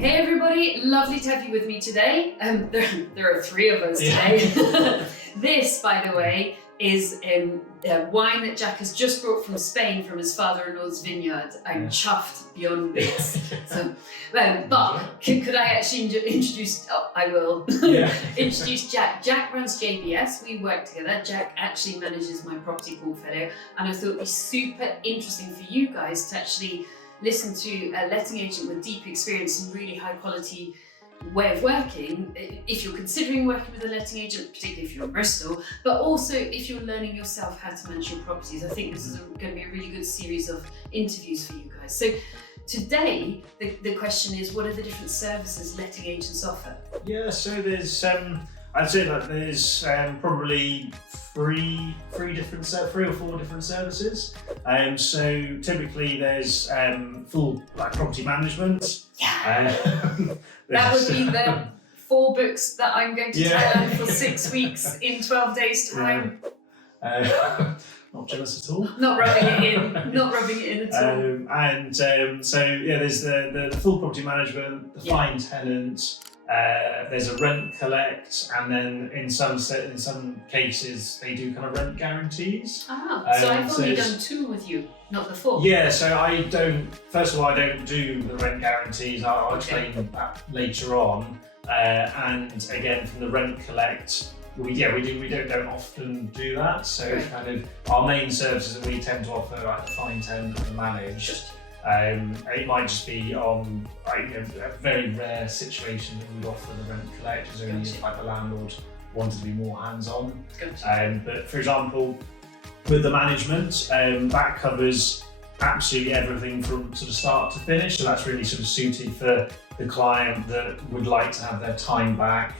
Hey everybody, lovely to have you with me today. There are three of us today. This, by the way, is wine that Jack has just brought from Spain from his father-in-law's vineyard. I'm chuffed beyond bits. So, but could I actually introduce? Oh, I will introduce Jack. Jack runs JBS. We work together. Jack actually manages my property portfolio, and I thought it'd be super interesting for you guys to actually listen to a letting agent with deep experience and really high quality way of working, if you're considering working with a letting agent, particularly if you're in Bristol, but also if you're learning yourself how to manage your properties. I think this is going to be a really good series of interviews for you guys. So today, the question is, what are the different services letting agents offer? Yeah, so there's, I'd say that there's probably three or four different services. So typically there's full property management. That would be the 4 books that I'm going to tell for 6 weeks in 12 days time. Not jealous at all. Not rubbing it in. Not rubbing it in at all. So there's the full property management, the fine tenant. There's a rent collect, and then in some cases they do kind of rent guarantees. So I've only done 2 with you, not the 4. Yeah, so I don't. First of all, I don't do the rent guarantees. I'll explain that later on. And again, from the rent collect, we don't often do that. So kind of our main services that we tend to offer, like the fine tenant and the managed. It might just be on a very rare situation that we would offer the rent collect, is only if the landlord wanted to be more hands-on. But for example, with the management, that covers absolutely everything from sort of start to finish. So that's really sort of suited for the client that would like to have their time back,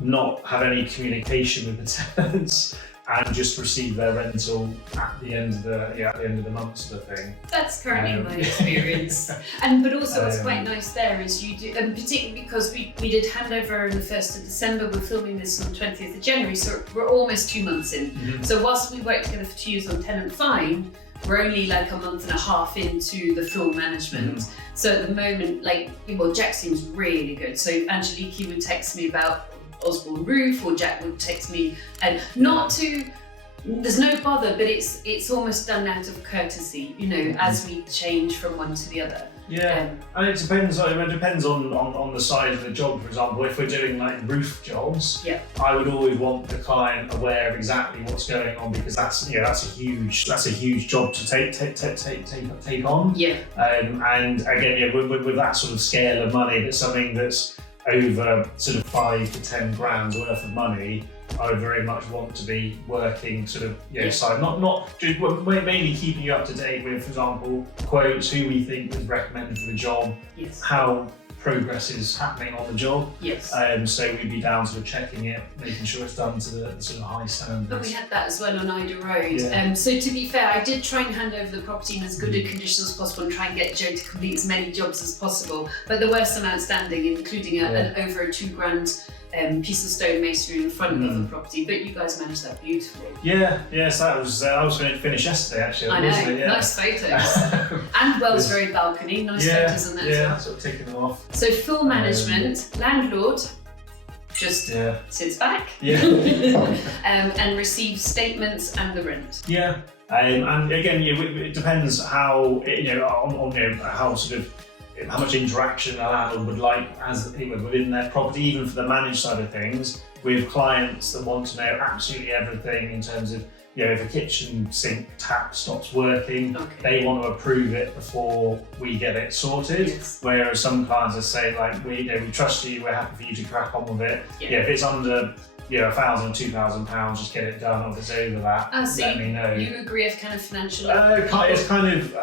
not have any communication with the tenants, and just receive their rental at the end of the month, sort of thing. That's currently my experience. But also what's quite nice there is you do, and particularly because we did handover on the 1st of December, we're filming this on the 20th of January, so we're almost 2 months in. So whilst we worked together for 2 years on tenant fine, we're only like a month and a half into the full management. So at the moment, Jack seems really good. So Angelique would text me about Osborne Roof, or Jack would text me, and there's no bother, but it's almost done out of courtesy, as we change from one to the other. And it depends. It depends on the size of the job. For example, if we're doing roof jobs, I would always want the client aware of exactly what's going on, because that's a huge job to take on. And again, with that sort of scale of money, that's something that's over sort of 5 to 10 grand's worth of money, I would very much want to be working sort of side, not just mainly keeping you up to date with, for example, quotes, who we think was recommended for the job, how progress is happening on the job. So we'd be down sort of checking it, making sure it's done to the sort of high standards. But we had that as well on Ida Road. So to be fair, I did try and hand over the property in as good a condition as possible and try and get Joe to complete as many jobs as possible. But there were some outstanding, including an over a £2 grand piece of stone masonry in the front of the property, but you guys managed that beautifully. Yes, that was. I was going to finish yesterday actually. I know, nice photos. And Wells Road balcony, nice photos on that as well. Sort of ticking them off. So full management, landlord just sits back and receives statements and the rent. And again, it depends how on how sort of how much interaction a landlord would like within their property, even for the managed side of things, with clients that want to know absolutely everything in terms of, if a kitchen sink tap stops working, they want to approve it before we get it sorted. Whereas some clients will say, we trust you, we're happy for you to crack on with it. If it's under £1,000, £2,000, just get it done. Or if it's over that, let me know. You agree with kind of financial? It's kind of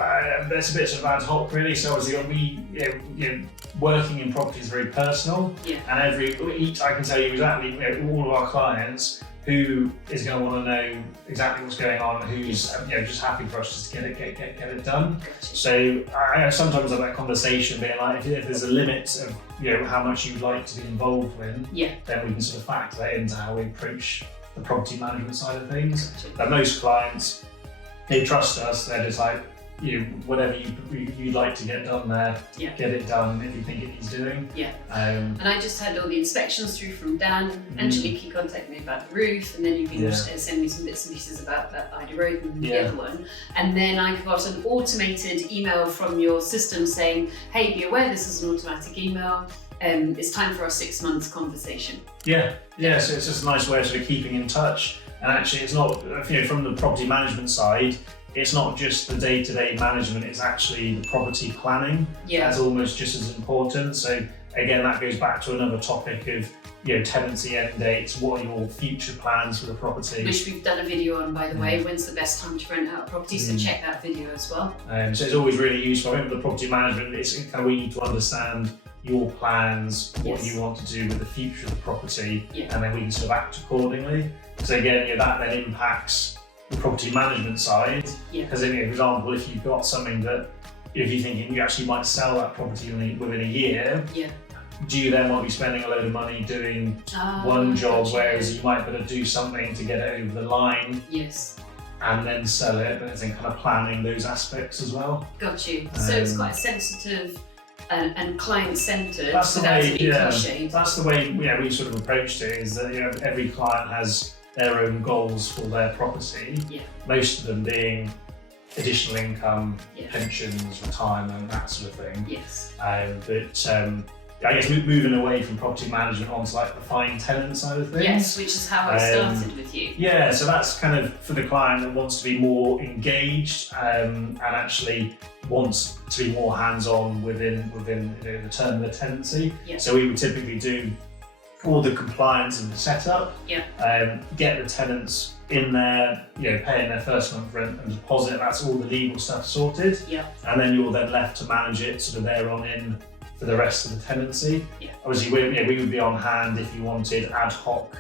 it's a bit sort of ad hoc, really. So obviously, working in property is very personal, and each I can tell you exactly all of our clients who is going to want to know exactly what's going on, who's just happy for us just to get it done. So I sometimes have that conversation being like, if there's a limit of how much you'd like to be involved in, then we can sort of factor that into how we approach the property management side of things. But most clients, they trust us. They're just like, whatever you'd like to get done there, get it done if you think it needs doing. And I just had all the inspections through from Dan. Angelique contacted me about the roof, and then you've been sending me some bits and pieces about that Ida Road and the other one. And then I got an automated email from your system saying, hey, be aware this is an automatic email. It's time for our 6 months conversation. So it's just a nice way of sort of keeping in touch. And actually, it's not, from the property management side, it's not just the day-to-day management, it's actually the property planning. That's almost just as important. So again, that goes back to another topic of tenancy end dates. What are your future plans for the property? Which we've done a video on, by the way. When's the best time to rent out a property? So check that video as well. So it's always really useful. I think with the property management, it's kind of we need to understand your plans, what you want to do with the future of the property, and then we can sort of act accordingly. So again, that then impacts the property management side. Because for example, if you've got something that, if you're thinking you actually might sell that property within a year, do you then want to be spending a load of money doing one job, whereas you might better do something to get it over the line and then sell it, but it's in kind of planning those aspects as well. Got you. So it's quite sensitive and client-centred. That's the way. That's the way we sort of approached it. Is that every client has their own goals for their property. Most of them being additional income, pensions, retirement, that sort of thing. But I guess moving away from property management onto like the fine tenant side of things. Which is how I started with you. So that's kind of for the client that wants to be more engaged and actually wants to be more hands-on within the term of the tenancy. So we would typically do all the compliance and the setup, get the tenants in there, paying their first month rent and deposit. That's all the legal stuff sorted. And then you're then left to manage it sort of there on in for the rest of the tenancy. Obviously, we would be on hand if you wanted ad hoc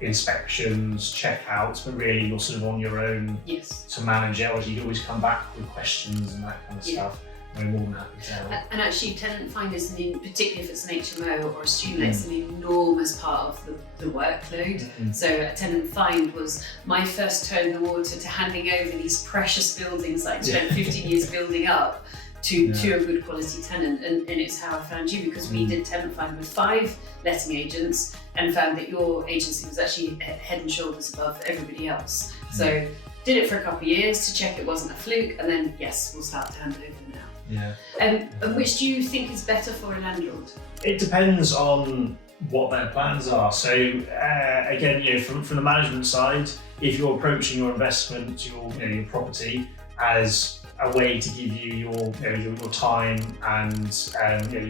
inspections, checkouts, but really you're sort of on your own to manage it. Obviously, you can always come back with questions and that kind of stuff. We're more than happy to help. And actually, tenant find is, particularly if it's an HMO or a student, it's an enormous part of the workload. So a tenant find was my first toe in the water to handing over these precious buildings I'd spent 15 years building up to a good quality tenant, and it's how I found you, because we did tenant find with 5 letting agents and found that your agency was actually head and shoulders above everybody else. So did it for a couple of years to check it wasn't a fluke, and then we'll start to hand over now. And which do you think is better for a landlord? It depends on what their plans are. So again, from the management side, if you're approaching your investment, your property as a way to give you your time and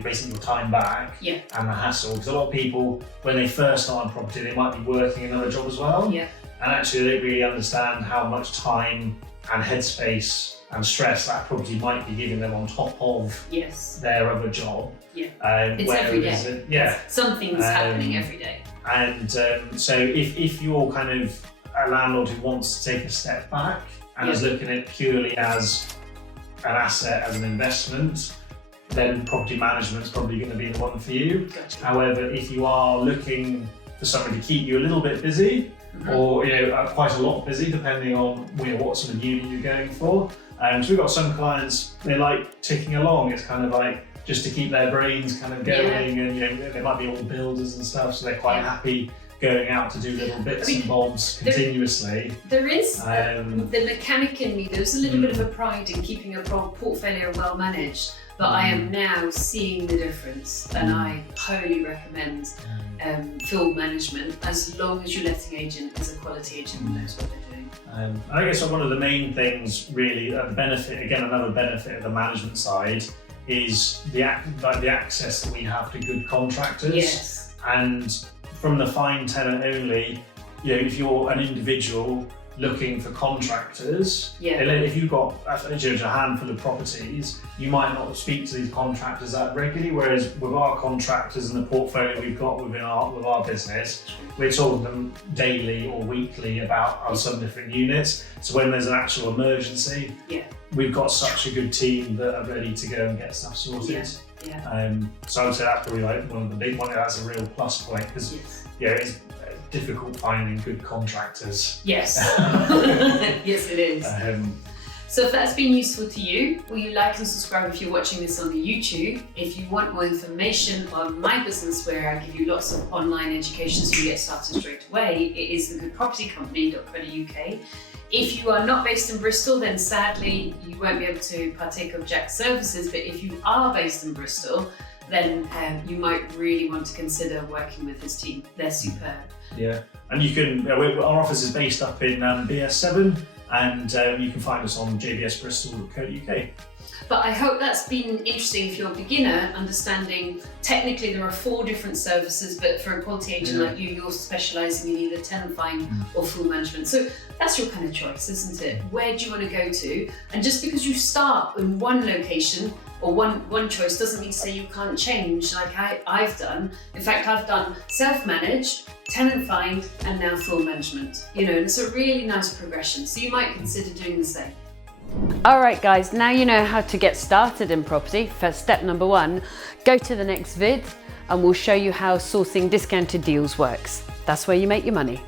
basically your time back and the hassle. Because a lot of people, when they first start on property, they might be working another job as well. And actually they don't really understand how much time and headspace and stress that property might be giving them on top of their other job. It's every day. Something's happening every day. And so if you're kind of a landlord who wants to take a step back and is looking at it purely as an asset, as an investment, then property management is probably going to be the one for you. However, if you are looking for something to keep you a little bit busy, or quite a lot busy, depending on what sort of unit you're going for. So we've got some clients, they like ticking along. It's kind of like just to keep their brains kind of going, and they might be all builders and stuff, so they're quite happy going out to do little bits and bobs continuously. There is the mechanic in me. There's a little bit of a pride in keeping a portfolio well managed, but I am now seeing the difference, and I highly recommend full management, as long as your letting agent is a quality agent who knows what they're doing. I guess one of the main things, really, another benefit of the management side is the access that we have to good contractors. And from the fine tenant only, if you're an individual looking for contractors, if you've got a handful of properties, you might not speak to these contractors that regularly, whereas with our contractors and the portfolio we've got with our business, we're talking to them daily or weekly about some different units. So when there's an actual emergency, we've got such a good team that are ready to go and get stuff sorted. So I would say that's probably like one of the big ones. That's a real plus point, because it's difficult finding good contractors. Yes, yes it is. So if that's been useful to you, will you like and subscribe if you're watching this on the YouTube? If you want more information on my business, where I give you lots of online education so you get started straight away, it is thegoodpropertycompany.co.uk. If you are not based in Bristol, then sadly you won't be able to partake of Jack's services, but if you are based in Bristol, then you might really want to consider working with his team. They're superb. Yeah, and you can, our office is based up in BS7, and you can find us on jbsbristol.co.uk. But I hope that's been interesting if you're a beginner, understanding technically there are 4 different services, but for a quality agent like you're specialising in either tenant find or full management. So that's your kind of choice, isn't it? Where do you want to go to? And just because you start in one location or one choice doesn't mean to say you can't change, like I've done. In fact, I've done self-manage, tenant find, and now full management. You know, and it's a really nice progression. So you might consider doing the same. All right, guys, now you know how to get started in property. For step number 1, go to the next vid and we'll show you how sourcing discounted deals works. That's where you make your money.